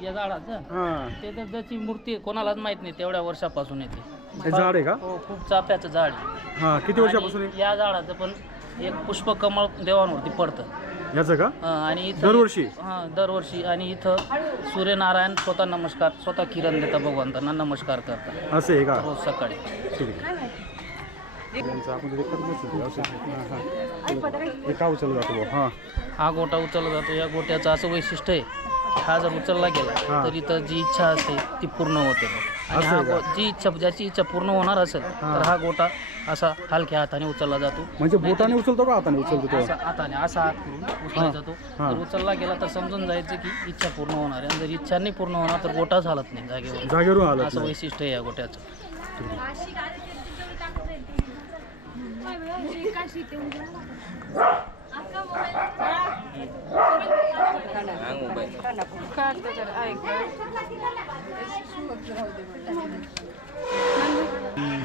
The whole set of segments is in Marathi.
या झाडाचं हा ते तर त्याची मूर्ती कोणालाच माहीत नाही तेवढ्या वर्षापासून येते हे झाड आहे का हो खूप चाफ्याचं झाड आहे. हा किती वर्षापासून आणि या झाडाचं पण एक पुष्पकमळ देवांवरती पडतं आहे? याचं का हं, आणि इथं दरवर्षी? हां दरवर्षी आणि इथं सूर्यनारायण स्वतः नमस्कार स्वतः किरण देता भगवंतांना नमस्कार करतात असं आहे का रोज सकाळी ठीक आहे यांचं आपण तिथे करत बसलो. असं. हा, हा. हे का उचललं जातो? हा हा गोटा उचलला जातो या गोट्याचं असं वैशिष्ट्य आहे हा जर उचलला गेला. तर इथं जी इच्छा असते ती पूर्ण होते आणि हा? गो- जी इच्छा ज्याची इच्छा पूर्ण होणार असेल तर हा गोटा असा हलक्या हाताने उचलला जातो. म्हणजे बोटाने उचलतो का हाताने उचलतो तो? असा हाताने असा हात करून उचलला. जातो. हां. जर उचलला गेला तर समजून जायचं की इच्छा पूर्ण होणार आहे. आणि जर इच्छा नाही पूर्ण होणार तर गोटाच हालत नाही जागेवर. जागेवरून आलं असं वैशिष्ट्य आहे या गोट्याचं.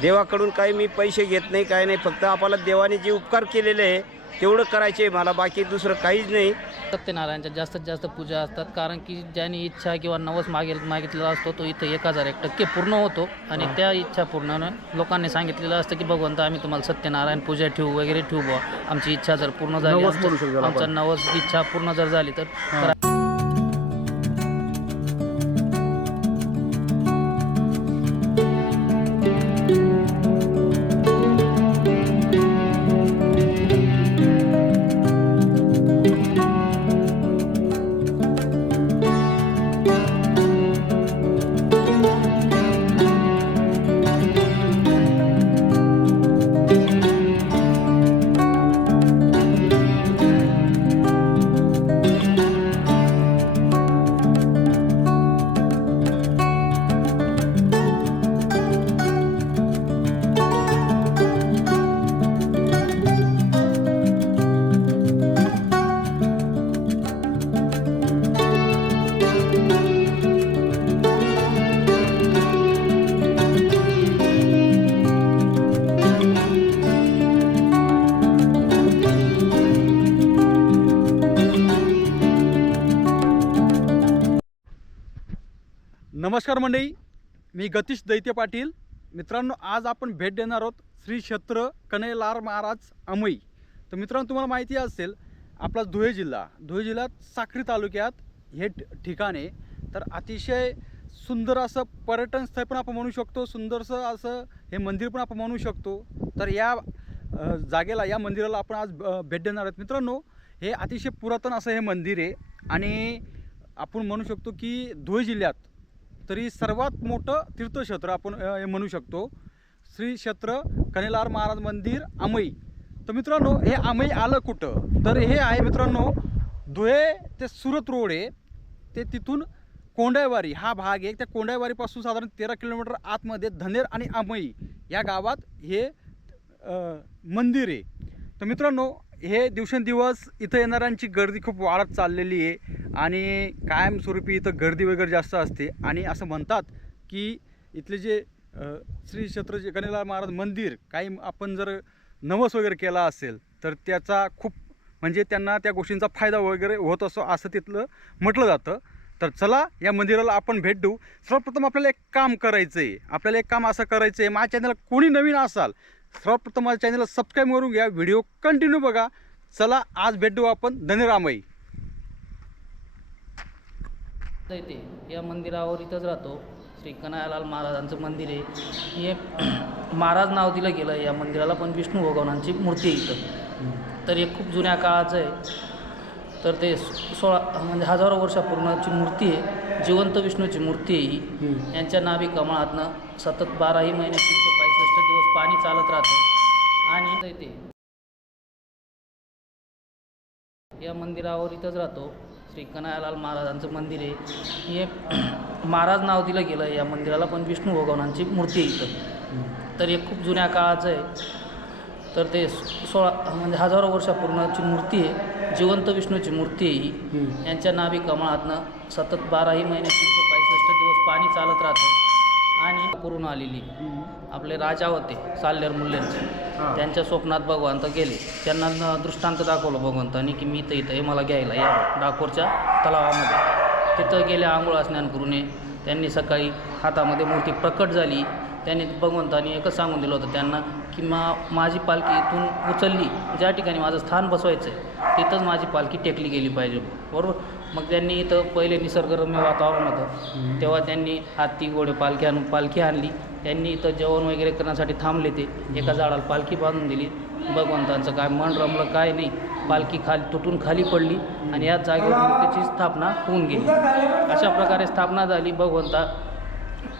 देवाकडून काही मी पैसे घेत नाही काय नाही. फक्त आपल्याला देवाने जे उपकार केलेले आहे तेवढं करायचे मला बाकी दुसरं काहीच नाही. सत्यनारायणच्या जास्तीत जास्त पूजा असतात. कारण की ज्याने इच्छा किंवा नवस मागेल मागितलेला असतो तो इथं एक हजार एक टक्के पूर्ण होतो. आणि त्या इच्छा पूर्ण लोकांनी सांगितलेलं असतं की भगवंत आम्ही तुम्हाला सत्यनारायण पूजा ठेवू वगैरे ठेवू आमची इच्छा जर पूर्ण झाली आमचं-. नवस इच्छा पूर्ण जर झाली तर नमस्कार मंडळी मी गतीश दैत्य पाटील. मित्रांनो आज आपण भेट देणार आहोत श्री क्षेत्र कनेलार महाराज अमई तर मित्रांनो तुम्हाला माहिती असेल आपला धुळे जिल्हा धुळे जिल्ह्यात साक्री तालुक्यात हे ठ- ठिकाण आहे. तर अतिशय सुंदर असं पर्यटन स्थळ पण आपण म्हणू शकतो सुंदरसं असं हे मंदिर पण आपण म्हणू शकतो. तर या जागेला या मंदिराला आपण आज भेट देणार आहोत. मित्रांनो हे अतिशय पुरातन असं हे मंदिर आहे. आणि आपण म्हणू शकतो की धुळे जिल्ह्यात तरी सर्वात मोठं तीर्थक्षेत्र आपण म्हणू शकतो. श्री क्षेत्र कनेलार महाराज मंदिर आमई. तर मित्रांनो हे आमई आलं कुठं? तर हे आहे मित्रांनो धुळे ते सुरत रोड आहे ते तिथून कोंडाईवारी हा भाग आहे. त्या कोंडायवारीपासून साधारण तेरा किलोमीटर आतमध्ये धनेर आणि आमई या गावात हे मंदिर आहे. तर मित्रांनो हे दिवसेंदिवस इथं येणाऱ्यांची गर्दी खूप वाढत चाललेली आहे आणि कायमस्वरूपी इथं गर्दी वगैरे जास्त असते. आणि असं म्हणतात की इथले जे श्री छत्रजी गणेला महाराज मंदिर काही आपण जर नवस वगैरे केला असेल तर त्याचा खूप म्हणजे त्यांना त्या गोष्टींचा फायदा वगैरे होत असो असं तिथलं म्हटलं जातं. तर चला या मंदिराला आपण भेट देऊ. सर्वप्रथम आपल्याला एक काम करायचं आहे आपल्याला एक काम असं करायचं आहे माझ्या चॅनलला कोणी नवीन असाल सर्वप्रथम माझ्या चॅनलला सबस्क्राईब करून घ्या. व्हिडिओ कंटिन्यू बघा. चला आज भेट देऊ आपण धनेरामई. इथे या मंदिरावर इथंच राहतो. श्री कन्हैयालाल महाराजांचं मंदिर आहे. हे महाराज नाव दिलं गेलं. या मंदिराला पण विष्णू भगवानांची मूर्ती आहे इथं. तर हे खूप जुन्या काळाचं आहे. तर ते सोळा म्हणजे हजारो वर्षापूर्वीची मूर्ती आहे. जिवंत विष्णूची मूर्ती आहे ही. यांच्या नाभी कमळातनं सतत बाराही महिने तीनशे पासष्ट दिवस पाणी चालत राहतं. आणि इथे या मंदिरावर इथंच राहतो. श्री कन्हैयालाल महाराजांचं मंदिर आहे. हे महाराज नाव दिलं गेलं. या मंदिराला पण विष्णू भगवानांची मूर्ती आहे इथं. तर हे खूप जुन्या काळाचं आहे. तर ते सोळा म्हणजे हजारो वर्षापूर्वीची मूर्ती आहे. जिवंत विष्णूची मूर्ती आहे ही. यांच्या नाभी कमळातनं सतत बाराही महिने तीनशे पासष्ट दिवस पाणी चालत राहतं आणि करून आलेली. आपले राजा होते साल्हेर मुल्यांचे हां. त्यांच्या स्वप्नात भगवंत गेले. त्यांना दृष्टांत दाखवलं भगवंतानी की मी इथं इथं आहे मला घ्यायला या डाकोरच्या तलावामध्ये. तिथं गेले आंघोळ स्नान करून त्यांनी सकाळी हातामध्ये मूर्ती प्रकट झाली. त्यांनी भगवंतानी एकच सांगून दिलं होतं त्यांना की मा माझी पालखी इथून उचलली ज्या ठिकाणी माझं स्थान बसवायचं आहे तिथंच माझी पालखी टेकली गेली पाहिजे. बरोबर? मग त्यांनी इथं पहिले निसर्गरम्य वातावरण होतं. तेव्हा त्यांनी हाती घोडे पालखी आणून पालखी आणली. त्यांनी इथं जेवण वगैरे करण्यासाठी थांबले ते. एका झाडाला पालखी बांधून दिली. भगवंतांचं काय मन रमलं काय नाही. पालखी खाली तुटून खाली पडली आणि याच जागेवर मूर्तीची स्थापना होऊन गेली. अशा प्रकारे स्थापना झाली. भगवंता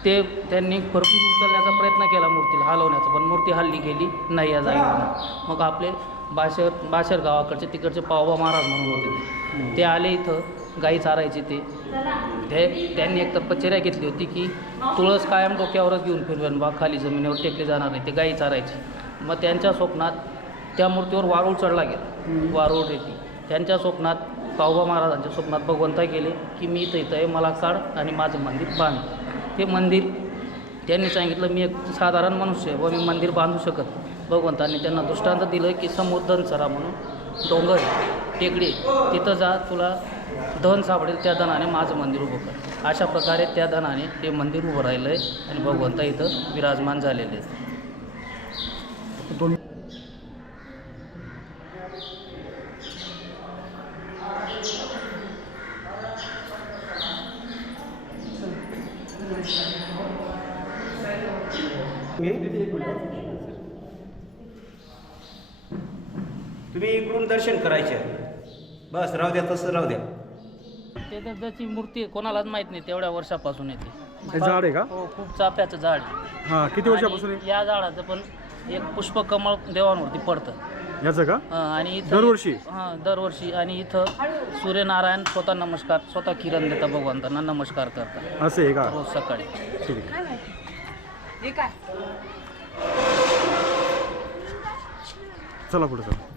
ते त्यांनी भरपूर उचलण्याचा प्रयत्न केला मूर्तीला हलवण्याचा. पण मूर्ती हल्ली गेली नाही या जागेवर. मग आपले बाशर बाशर गावाकडचे तिकडचे पावबा महाराज म्हणून होते ते. आले इथं गाई चारायचे ते. त्यांनी एक तपश्चर्या घेतली होती की तुळस कायम डोक्यावरच घेऊन फिरवेन बा खाली जमिनीवर टेकले जाणार नाही ते गाई चारायची. मग त्यांच्या स्वप्नात त्या मूर्तीवर वारूळ चढला गेला. वारूळ रेती त्यांच्या स्वप्नात पावबा महाराजांच्या स्वप्नात भगवंता गेले की मी इथं इथं आहे मला काढ आणि माझं मंदिर बांध. ते मंदिर. त्यांनी सांगितलं मी एक साधारण मनुष्य आहे व मी मंदिर बांधू शकत भगवंतांनी त्यांना दृष्टांत दिलं की समुद्रन सरा म्हणून डोंगर टेकडी तिथं जा तुला धन सापडेल त्या धनाने माझं मंदिर उभं कर. अशा प्रकारे त्या धनाने ते मंदिर उभं राहिलं आहे आणि भगवंता इथं विराजमान झालेले आहेत दोन तुम्ही इकडून दर्शन करायचे बस राहू द्या तसं राहू द्या. ते त्याची मूर्ती कोणालाच माहीत नाही तेवढ्या वर्षापासून येते. हे झाड आहे का? हो खूप चाफ्याचं झाड आहे. हां किती वर्षापासून आणि या झाडाचं पण एक पुष्पकमळ देवांवरती पडतं. आहे? याचं का? हं, आणि इथं दरवर्षी? हां दरवर्षी. आणि इथं सूर्यनारायण स्वतः नमस्कार स्वतः किरण देता भगवंतांना नमस्कार करतात. असं आहे का? रोज सकाळी. ठीक आहे. चला पुढे चला.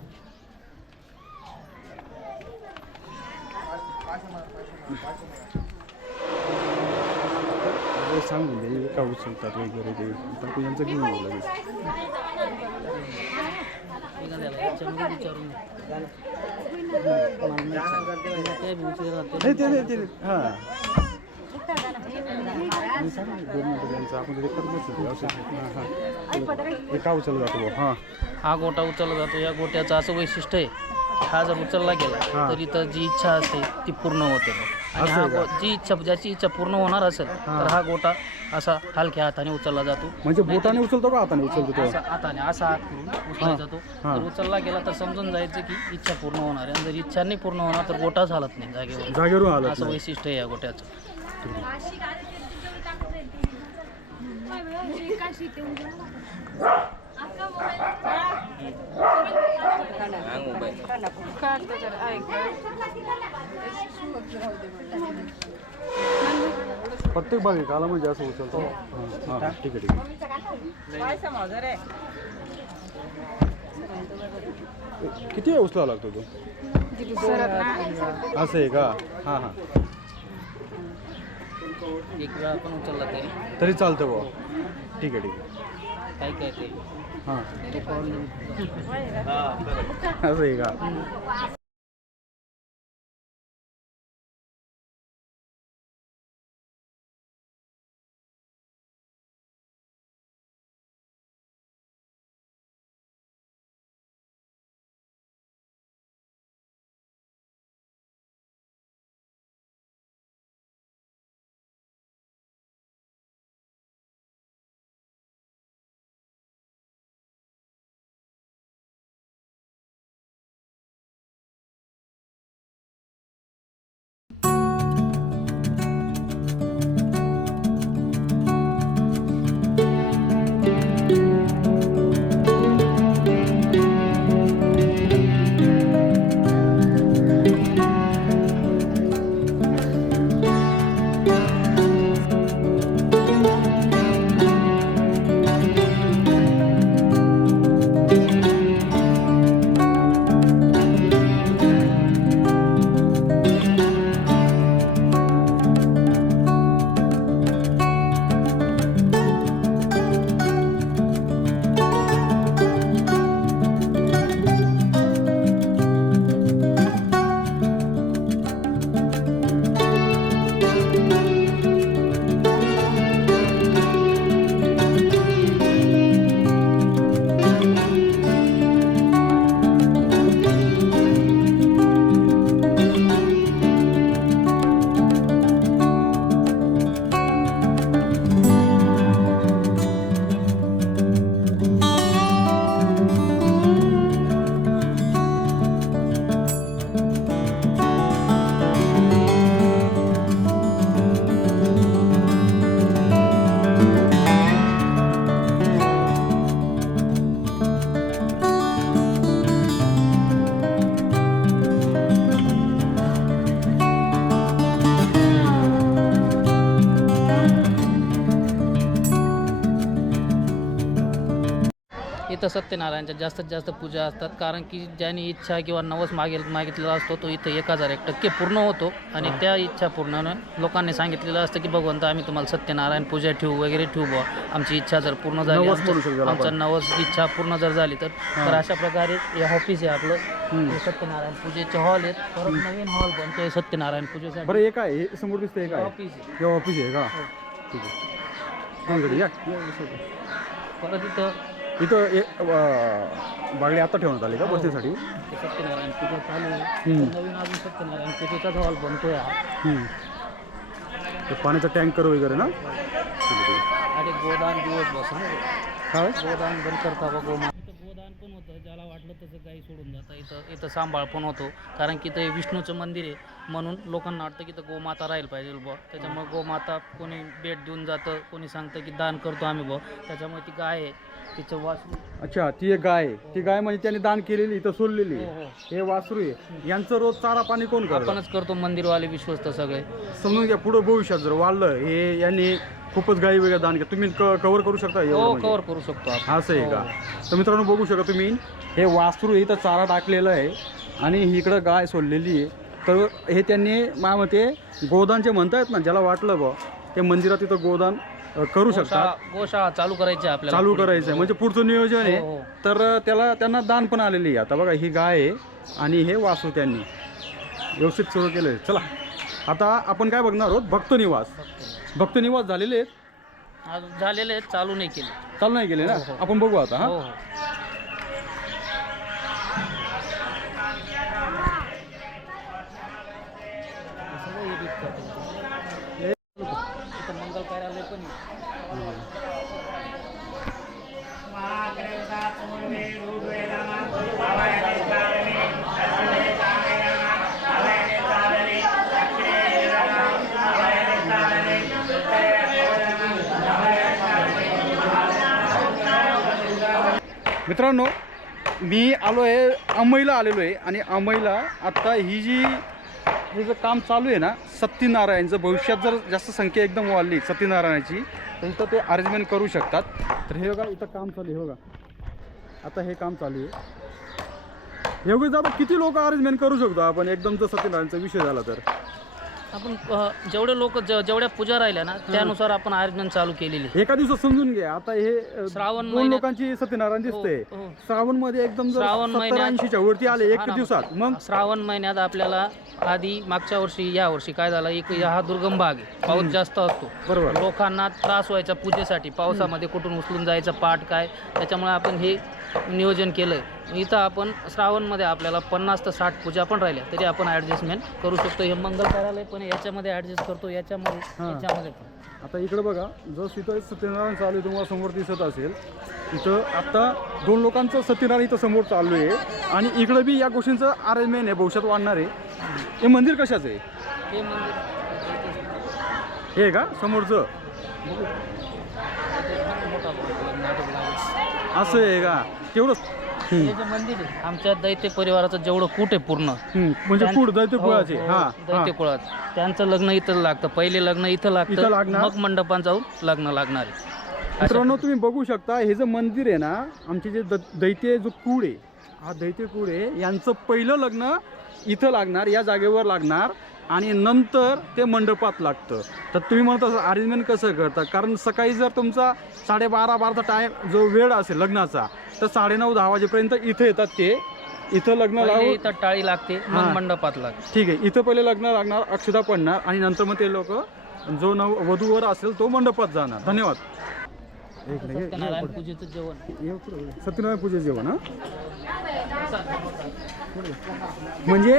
हे सांगून दे का उचलतात वगैरे ते तू यांचं घेऊन येऊ लगेच ते नाही ते ते- ते हां मी सांग ना, दोन मिनिटं त्यांचं आपण तिथे करत बसतो असं हां हां हे का उचललं जातो? हां हा गोटा उचलला जातो या गोट्याचं असं वैशिष्ट्य आहे हा जर उचलला गेला. तर इथं जी इच्छा असते ती पूर्ण होते. आणि हा? गो- जी इच्छा ज्याची इच्छा पूर्ण होणार असेल. तर हा. गोटा असा हलक्या हाताने उचलला जातो. म्हणजे बोटाने उचलतो का हाताने उचलतो तो? असा हाताने असा हात करून उचलला जातो. हां. जर उचलला गेला तर समजून जायचं की इच्छा पूर्ण होणार आहे. आणि जर इच्छा नाही पूर्ण होणार तर गोटाच हालत नाही जागेवर जागेवरून आलं असं वैशिष्ट्य आहे या गोट्याचं. प्रत्येक भाविकाला म्हणजे असं उचलतो. हां. ठीक आहे ठीक आहे. किती वेळ उचलावा लागतो तो? असं आहे का? हां हां. एक वेळा आपण उचलला तरी. तरी चालतं बुवा. ठीक आहे ठीक आहे. काय काय ते? हां. असं आहे का? इथं सत्यनारायणच्या जास्तीत जास्त पूजा असतात. कारण की ज्याने इच्छा किंवा नवस मागेल मागितलेला असतो तो इथं एक हजार एक टक्के पूर्ण होतो. आणि त्या इच्छा पूर्ण लोकांनी सांगितलेलं असतं की भगवंत आम्ही तुम्हाला सत्यनारायण पूजा ठेवू वगैरे ठेवू बुवा. आमची इच्छा जर पूर्ण झाली आमचं-. नवस इच्छा पूर्ण जर झाली तर. तर अशा प्रकारे हे ऑफिस आहे आपलं. सत्यनारायण पूजेचे हॉल आहेत. परत नवीन हॉल बनतोय सत्यनारायण पूजेसाठी. बरं हे काय? हे समोर दिसतंय काय? ऑफिस आहे. हे ऑफिस आहे का? हो. ठीक आहे. परत इथं इथं हे, अं, बागडी आता ठेवण्यात आली का बसण्यासाठी ते सत्यनारायण पूजा चालू आहे. हम्म. नवीन अजून सत्यनारायण पूजेचाच हॉल बनतोय हा. ते पाण्याचा टँकर वगैरे ना? ठीक आहे, ठीक आहे. आणि गोदान दिवस बसून काय गोदान पण करता बा गोमा इथं गोदान पण होतं ज्याला वाटलं तसं गाई सोडून जातं इथं इथं सांभाळ पण होतो. कारण की इथं हे विष्णूचं मंदिर आहे. म्हणून लोकांना वाटतं की इथं गोमाता राहील पाहिजे बुवा. त्याच्यामुळे गोमाता कोणी भेट देऊन जातं. कोणी सांगतं की दान करतो आम्ही बुवा. त्याच्यामुळे ती गाय आहे. तिचं वासरू अच्छा ती एक गाय आहे. ती गाय म्हणजे त्याने दान केलेली इथं सोडलेली हो आहे. हो. हे वासरू आहे. यांचं रोज चारा पाणी कोण करतं? आपणच करतो मंदिरवाले विश्वस्त सगळे. समजून घ्या पुढे भविष्यात जर वाढलं हे यांनी खूपच गाई वगैरे दान केलं तुम्ही कव्हर करू शकता एवढं हो म्हणजे? कवर करू शकतो आपण. असं आहे हो, का? हो. तर मित्रांनो बघू शकता तुम्ही हे वासरू इथं चारा टाकलेलं आहे आणि इकडं गाय सोडलेली आहे. तर हे त्यांनी मा मते गोदानचे म्हणतायत ना ज्याला वाटलं बा ते मंदिरात इथं गोदान अ, करू शकतात. गोशाळा गोशाळा चालू करायची आहे आपल्याला चालू. करायचं आहे म्हणजे पुढचं नियोजन हो, आहे. हो. तर त्याला त्यांना दान पण आलेली आहे. आता बघा ही गाय आहे आणि हे वासरू त्यांनी व्यवस्थित सुरू केलं आहे चला. आता आपण काय बघणार आहोत? भक्तनिवास भक्तनिवास झालेले आहेत? झालेले आहेत, चालू नाही केले. चालू नाही गेले ना? हो, हो. आपण बघू आता हा? हो हो सगळं हे बीट करतात. इथं मंगल कार्यालय पण आहे. मित्रांनो मी आलो आहे अंमईला आलेलो आहे आणि अंबईला आत्ता ही जी हे जे काम चालू आहे ना सत्यनारायणचं भविष्यात जर जास्त संख्या एकदम वाढली सत्यनारायणाची तर इथं ते अरेंजमेंट करू शकतात. तर हे बघा इथं काम चालू आहे हे बघा. आता हे काम चालू आहे. हे बघा किती लोक अरेंजमेंट करू शकतो आपण? एकदम जर सत्यनारायणचा विषय झाला तर. आपण अ, जेवढे लोक जेवढ्या पूजा राहिल्या ना त्यानुसार आपण अरेंजमेंट चालू केलेली आहे. एका दिवसात समजून घ्या. आता हे अ, श्रावण दोन महिन्यात- लोकांची सत्यनारायण दिसते हो, हो. श्रावणमध्ये एकदम श्रावण सत्तर महिन्यात- ऐंशीच्या वरती आले एक हा ना. दिवसात मग? श्रावण महिन्यात आपल्याला आधी मागच्या वर्षी या वर्षी काय झालं एक हा दुर्गम भाग आहे. पाऊस जास्त असतो. बरोबर. लोकांना त्रास व्हायचा पूजेसाठी. पावसामध्ये कुठून उचलून जायचं पाठ काय त्याच्यामुळे आपण हे नियोजन केलं इथं आपण श्रावणमध्ये आपल्याला पन्नास ते साठ पूजा पण राहिल्या तरी आपण ॲडजस्टमेंट करू शकतो. हे मंगल कार्यालय पण याच्यामध्ये ॲडजस्ट करतो याच्यामध्ये हां. याच्यामध्ये पण. आता इकडे बघा जर तिथं सत्यनारायण चालू आहे तुम्हाला समोर दिसत असेल इथं आता दोन लोकांचं सत्यनारायण इथं समोर चालू आहे. आणि इकडं बी या गोष्टींचं अरेंजमेंट आहे भविष्यात वाढणार आहे. हे मंदिर कशाचं आहे? हे मंदिर हे आहे का? समोरचं? मोठा. असं आहे का? तेवढंच हे. जे मंदिर आहे आमच्या दैत्य परिवाराचं जेवढं कूट आहे पूर्ण हम्म. म्हणजे त्यां- पुढं दैत्य हो, कुळाचे हो, हा हा. दैत्य कुळात त्यांचं लग्न इथं लागतं पहिले लग्न इथं इथं लागतं लागणार. मग मंडपात जाऊन लग्न लागणार आहे मित्रांनो तुम्ही बघू शकता हे जे मंदिर आहे ना आमचे जे द- दैत्य जो कूड आहे हा दैत्य कूड आहे यांचं पहिलं लग्न इथं लागणार या जागेवर लागणार आणि नंतर ते मंडपात लागतं. तर तुम्ही म्हणत असं अरेंजमेंट कसं करता? कारण सकाळी जर तुमचा साडेबारा बाराचा टाईम जो वेळ असेल लग्नाचा तर साडेनऊ दहा वाजेपर्यंत इथं येतात ते. इथं लग्न लावून इथं टाळी लागते. मग मंडपात लागते. ठीक आहे. इथं पहिले लग्न लागणार अक्षता पडणार आणि नंतर मग ते लोक जो नव वधूवर असेल तो मंडपात जाणार. धन्यवाद. सत्यनारायण. पूजेचं जेवण. सत्यनारायण पूजे जेवण हा? म्हणजे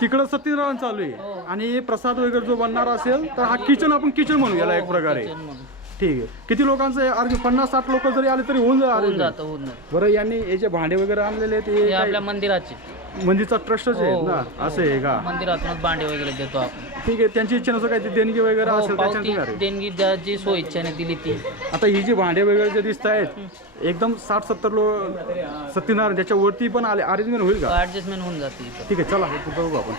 तिकडं सत्यनारायण चालू हो. आहे आणि प्रसाद वगैरे जो बनणार असेल तर हा किचन आपण किचन म्हणू याला एक प्रकारे. म्हणून. ठीक आहे. किती लोकांचं आहे? अर्धी पन्नास साठ लोक जरी आले तरी होऊन होऊन जाईल जातं होऊन जातं. बरं यांनी हे जे भांडे वगैरे आणलेले हे हे आपल्या मंदिराचे. मंदिरचा ट्रस्टच आहे हो, ना. असं आहे का? मंदिरातूनच भांडे वगैरे देतो आपण. ठीक आहे त्यांची इच्छा नसं काही देणगी वगैरे हो, असेल पावती देणगी ज्या- जी सोय इच्छाने दिली ती. आता ही जी भांडे वगैरे जे दिसत आहेत एकदम साठ सत्तर लो सत्यनारायण त्याच्या वरती पण आले अरेंजमेंट होईल का? ऍडजस्टमेंट होऊन जाते इथं. ठीक आहे चला हे बघू आपण.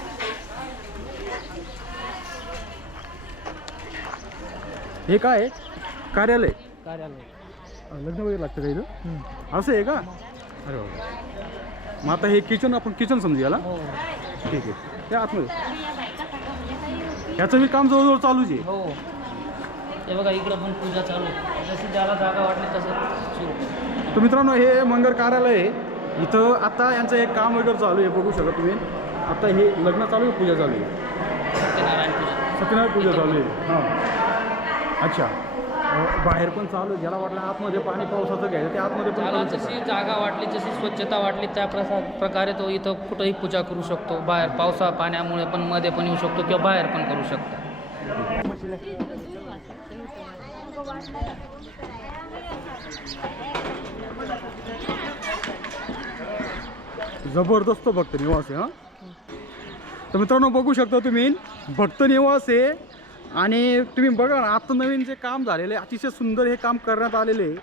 हे काय आहे? कार्यालय. कार्यालय. लग्न वगैरे लागतं का इथं? असं आहे का? अरे बाबा मग आता हे किचन आपण किचन समजूयाला हो. ठीक आहे. त्या आतमध्ये. ह्याचं मी काम जवळजवळ चालूच आहे. हो. हे बघा इकडं पण पूजा चालू आहे. जशी ज्याला जागा वाटली तसं सुरू. तर मित्रांनो हे मंगल कार्यालय आहे. इथं आता यांचं एक काम वगैरे चालू आहे बघू शकता तुम्ही. आता हे लग्न चालू आहे पूजा चालू आहे. सत्यनारायण पूजा. सत्यनारायण पूजा चालू आहे. हां. अच्छा. बाहेर पण चालू ज्याला वाटलं आतमध्ये पाणी पावसाचं घ्यायचं ते आतमध्ये पण. जशी जागा वाटली जशी स्वच्छता वाटली त्या प्रसा प्रकारे तो इथं कुठंही पूजा करू शकतो. बाहेर पावसा पाण्यामुळे पण मध्ये पण येऊ शकतो किंवा बाहेर पण करू शकतो. जबरदस्त भक्त निवास आहे हां. तर मित्रांनो बघू शकता तुम्ही भक्त निवास आहे. आणि तुम्ही बघा ना आता नवीन जे काम झालेलं आहे अतिशय सुंदर हे काम करण्यात आलेले आहे.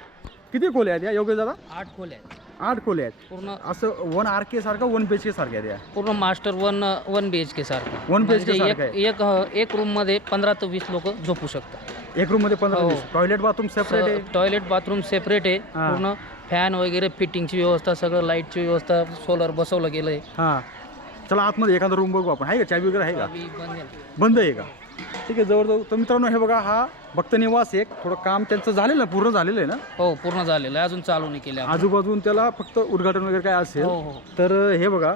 किती खोल्या आहेत या योग्य दादा? आठ खोल्या आहेत. आठ खोल्या आहेत. पूर्ण असं वन आर के सारखं वन बी एच के सारख्या या. पूर्ण master one one B H K सारखं. One BHK म्हणजे सारखं एक एक एक रूममध्ये पंधरा ते वीस लोक झोपू शकतात. एक रूममध्ये पंधरा हो. वीस टॉयलेट बाथरूम सेपरेट आहे? टॉयलेट बाथरूम सेपरेट आहे. हा. पूर्ण फॅन वगैरे फिटिंगची व्यवस्था सगळं लाईटची व्यवस्था सोलर बसवलं गेलं आहे हां. चला आतमध्ये एखादा रूम बघू आपण. आहे का? चावी वगैरे आहे का? आहे. बंद आहे का? ठीक आहे जवळजवळ. तर मित्रांनो हे बघा हा भक्त निवास एक. थोडं काम त्यांचं झालेलं आहे पूर्ण झालेलं आहे ना? हो पूर्ण झालेलं आहे. अजून चालू नाही केलं आपण. आजूबाजून त्याला फक्त उद्घाटन वगैरे काय असेल हो हो तर हे बघा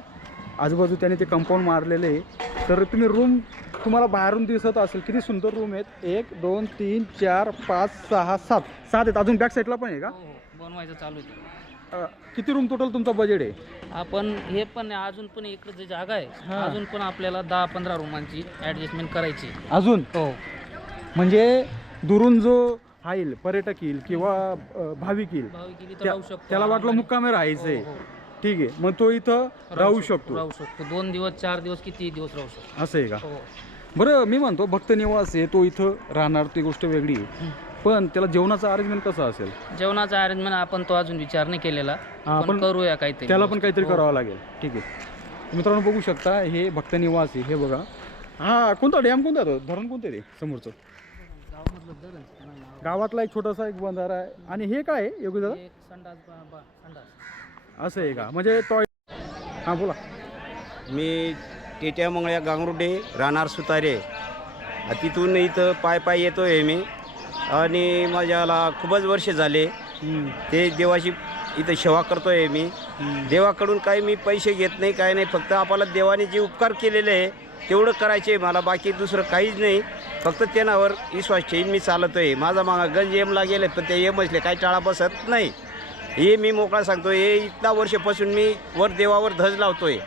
आजूबाजू त्याने ते कंपाऊंड मारलेले आहे. तर तुम्ही रूम तुम्हाला बाहेरून दिसत असेल किती सुंदर रूम आहेत. एक दोन तीन चार पाच सहा सात. सात आहेत. अजून बॅक साईडला पण आहे का? हो, हो. बनवायचं चालू आहे. अ, किती रूम टोटल तुमचा बजेट आहे? आपण हे पण आहे, अजून पण इकडे जी जागा आहे हा. अजून पण आपल्याला दहा पंधरा रूमांची ऍडजस्टमेंट करायची. अजून? हो. म्हणजे दुरून जो हा येईल पर्यटक येईल किंवा अ, भाविक येईल भावी गेली तर त्या- राहू शकतो त्याला वाटलं आणि- मुक्कामे राहायचंय. हो, हो. ठीक आहे. मग तो इथं राहू शकतो राहू शकतो. दोन दिवस चार दिवस किती दिवस राहू शकतो. असं आहे का? हो. बरं मी म्हणतो भक्त निवास आहे तो इथं राहणार ती गोष्ट वेगळी आहे. पण त्याला जेवणाचं अरेंजमेंट कसं असेल? जेवणाचा अरेंजमेंट आपण तो अजून विचार नाही केलेला. हा, पण पण करूया काहीतरी. त्याला पण काहीतरी हो. करावं लागेल. ठीक आहे. मित्रांनो बघू शकता हे भक्त निवास आहे हे बघा. हा कोणता डॅम कोणता तो? धरण कोणतं ते? समोरचं. गावातला एक छोटासा एक बंधारा आहे. आणि हे काय आहे योगी दादा? एक संडास बा- बा- संडास. असं आहे का? म्हणजे टॉय हां बोला. मी टेट्यामंगळ्या गांगरुडे राहणार सुतारे. आ, तिथून इथं पाय पाय येतो आहे मी. आणि माझ्याला खूपच वर्ष झाले. ते देवाची इथं सेवा करतो आहे मी. देवाकडून काही मी पैसे घेत नाही काय नाही. फक्त आपल्याला देवाने जे उपकार केलेले आहे तेवढं करायचे आहे मला. बाकी दुसरं काहीच नाही. फक्त त्यानावर विश्वास ठेवून मी चालतो आहे माझा मागा गंज एमला गेले पण ते एमचले काही टाळा बसत नाही. हे मी मोकळा सांगतो हे इतका वर्षापासून मी वर देवावर धज लावतोय.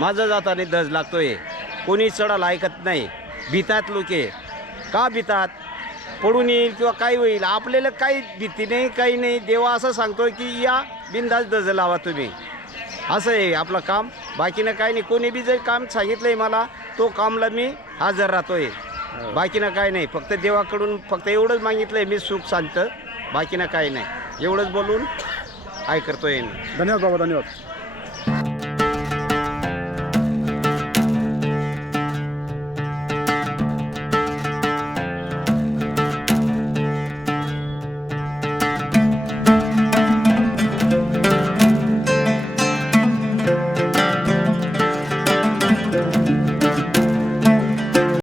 माझा जाताने धज लागतोय. कोणी चढायला ऐकत नाही. भीतात लोके का भीतात? पडून येईल किंवा काही होईल आपल्याला काही भीती नाही काही नाही. देवा असं सांगतोय की या बिंदास धज लावा तुम्ही. असं आहे आपलं काम. बाकीनं काही नाही. कोणी बी जर काम सांगितलंय मला तो कामला मी हजर राहतोय. बाकीनं काही नाही. फक्त देवाकडून फक्त एवढंच मागितलंय मी सुख शांत. बाकीनं काही नाही. एवढंच बोलून काय करतोय मी. धन्यवाद बाबा धन्यवाद.